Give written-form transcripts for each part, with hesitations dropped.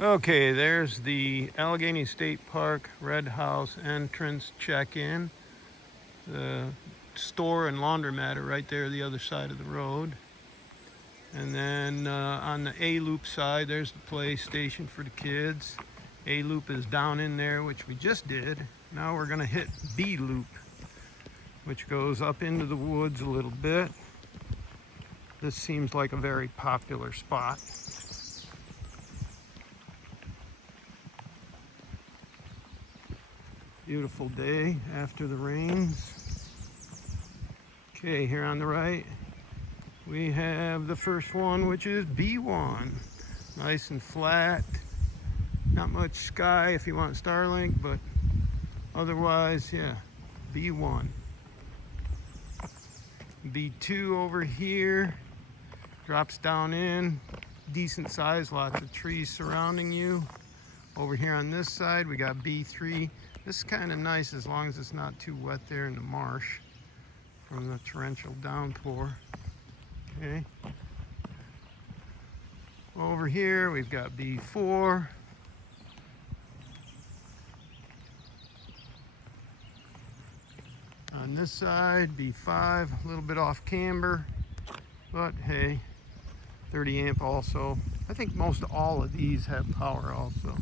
Okay, there's the Allegany State Park Red House entrance check-in. The store and laundromat are right there the other side of the road. And then on the A-loop side, there's the play station for the kids. A-loop is down in there, which we just did. Now we're gonna hit B-loop, which goes up into the woods a little bit. This seems like a very popular spot. Beautiful day after the rains. Okay, here on the right, we have the first one, which is B1. Nice and flat. Not much sky if you want Starlink, but otherwise, yeah, B1. B2 over here drops down in. Decent size, lots of trees surrounding you. Over here on this side, we got B3. This is kind of nice as long as it's not too wet there in the marsh from the torrential downpour. Okay. Over here, we've got B4. On this side, B5, a little bit off camber, but hey, 30 amp also. I think most all of these have power also,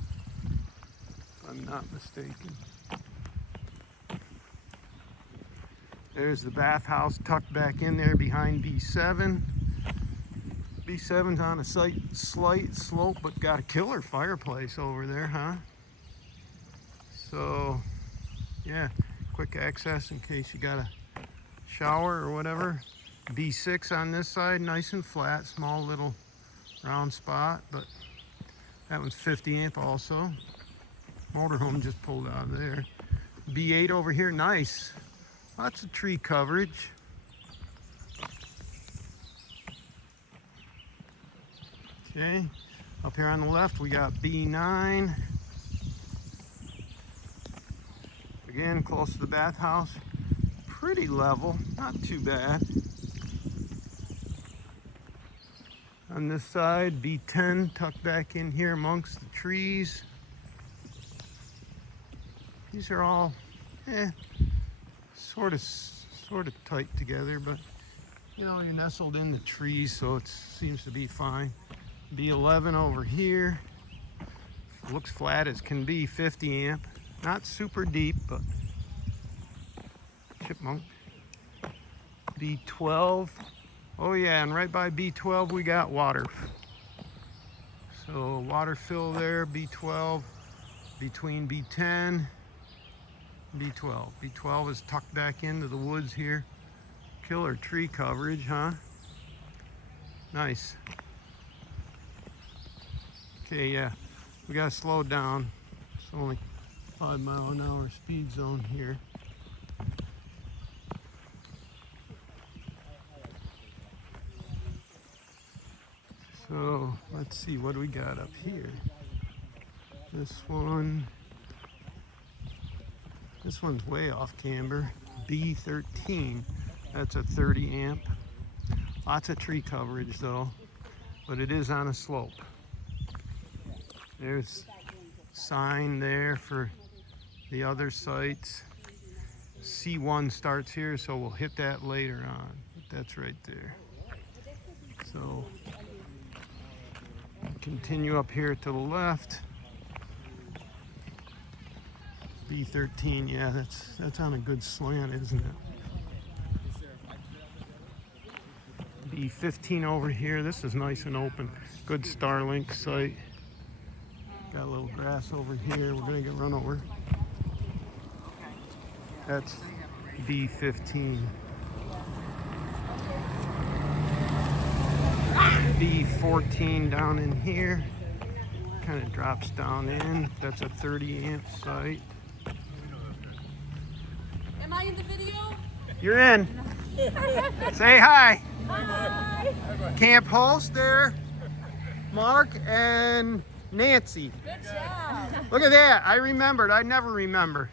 if I'm not mistaken. There's the bathhouse tucked back in there behind B7. B7's on a slight slope, but got a killer fireplace over there, huh? So, yeah, quick access in case you got a shower or whatever. B6 on this side, nice and flat, small little round spot, but that one's 50 amp also. Motorhome just pulled out of there. B8 over here, nice. Lots of tree coverage. Okay, up here on the left we got B9. Again, close to the bathhouse. Pretty level, not too bad. On this side, B10 tucked back in here amongst the trees. These are all, sort of tight together, but you know, you're nestled in the trees, so it seems to be fine. B11 over here, looks flat as can be, 50 amp, not super deep, but chipmunk. B12, oh yeah, and right by B12 we got water. So water fill there, B12, between B10, B12. B12 is tucked back into the woods here. Killer tree coverage, huh? Nice. Okay, yeah, we gotta slow down. It's only 5 mile an hour speed zone here. So let's see, what do we got up here? This one's way off camber. B13, that's a 30 amp. Lots of tree coverage though, but it is on a slope. There's sign there for the other sites. C1 starts here, so we'll hit that later on. But that's right there. So continue up here to the left. B13, yeah, that's on a good slant, isn't it? B15 over here, this is nice and open. Good Starlink site. Got a little grass over here, we're gonna get run over. That's B15. B14 down in here, kind of drops down in. That's a 30 amp site. Am I in the video? You're in. Say hi. Hi. Camp host there, Mark and Nancy. Good job. Look at that. I remembered. I never remember.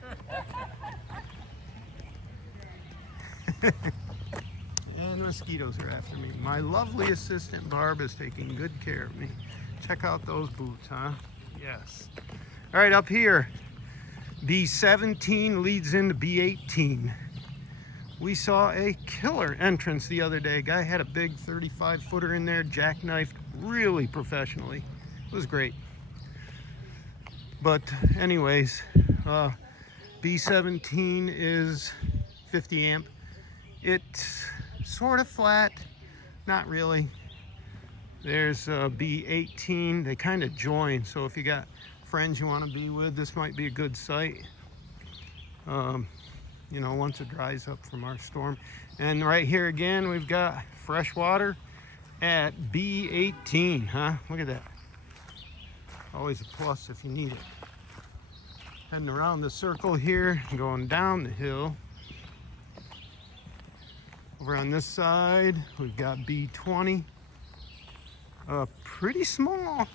And mosquitoes are after me. My lovely assistant Barb is taking good care of me. Check out those boots, huh? Yes. All right, up here, B17 leads into B18. We saw a killer entrance the other day. Guy had a big 35-footer in there, jackknifed really professionally. It was great. But anyways, B17 is 50 amp. It's sort of flat, not really. There's B18, they kind of join. So if you got friends you want to be with, this might be a good site. You know, once it dries up from our storm. And right here again, we've got fresh water at B18, huh? Look at that. Always a plus if you need it. Heading around the circle here, going down the hill. Over on this side, we've got B20. Pretty small.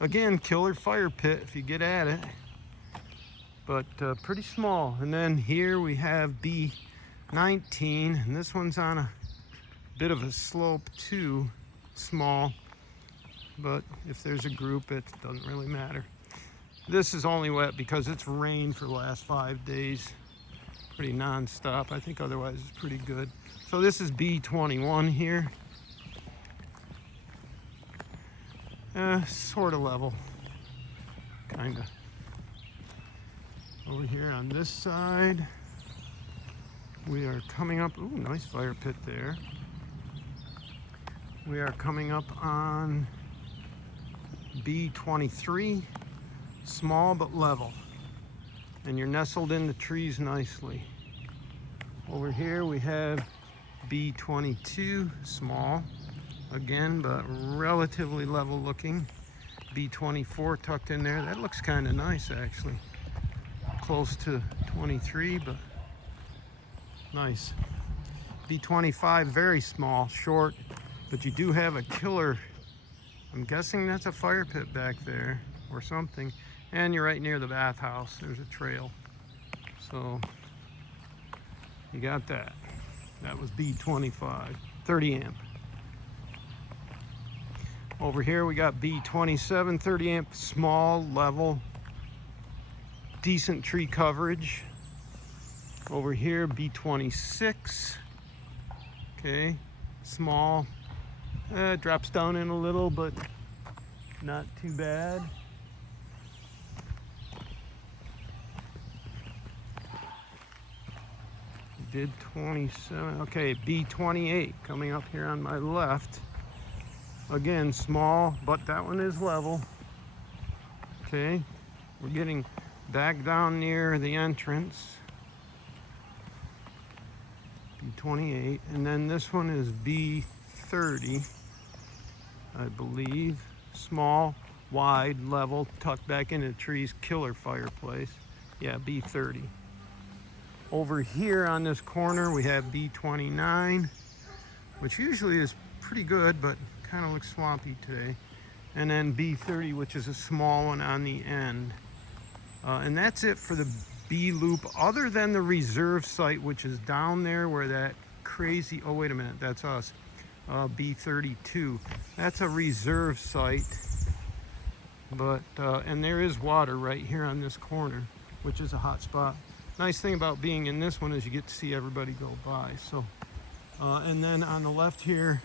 Again, killer fire pit if you get at it. But pretty small. And then here we have B19, and this one's on a bit of a slope too, small. But if there's a group, it doesn't really matter. This is only wet because it's rained for the last 5 days. Pretty non-stop. I think otherwise it's pretty good. So this is B21 here. Sort of level, kind of. Over here on this side, we are coming up, ooh, nice fire pit there. We are coming up on B23, small but level. And you're nestled in the trees nicely. Over here we have B22, small, again, but relatively level looking. B24 tucked in there. That looks kind of nice, actually. Close to 23, but nice. B25, very small, short, but you do have a killer. I'm guessing that's a fire pit back there or something. And you're right near the bathhouse. There's a trail. So you got that. That was B25, 30 amp. Over here we got B27, 30 amp, small, level, decent tree coverage. Over here, B26, okay, small, drops down in a little, but not too bad. Did 27, okay, B28 coming up here on my left. Again, small, but that one is level. Okay, we're getting back down near the entrance. B28, and then this one is B30, I believe. Small, wide, level, tucked back into the trees, killer fireplace. Yeah, B30. Over here on this corner, we have B29, which usually is pretty good, but kind of looks swampy today. And then B30, which is a small one on the end. And that's it for the B loop, other than the reserve site, which is down there where that crazy, oh wait a minute, that's us, B32. That's a reserve site, but, and there is water right here on this corner, which is a hot spot. Nice thing about being in this one is you get to see everybody go by. So, and then on the left here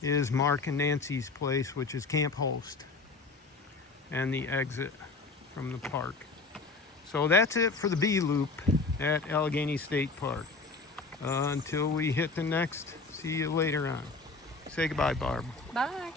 is Mark and Nancy's place, which is Camp Host, and the exit from the park. So that's it for the B loop at Allegany State Park. Until we hit the next, see you later on. Say goodbye, Barb. Bye.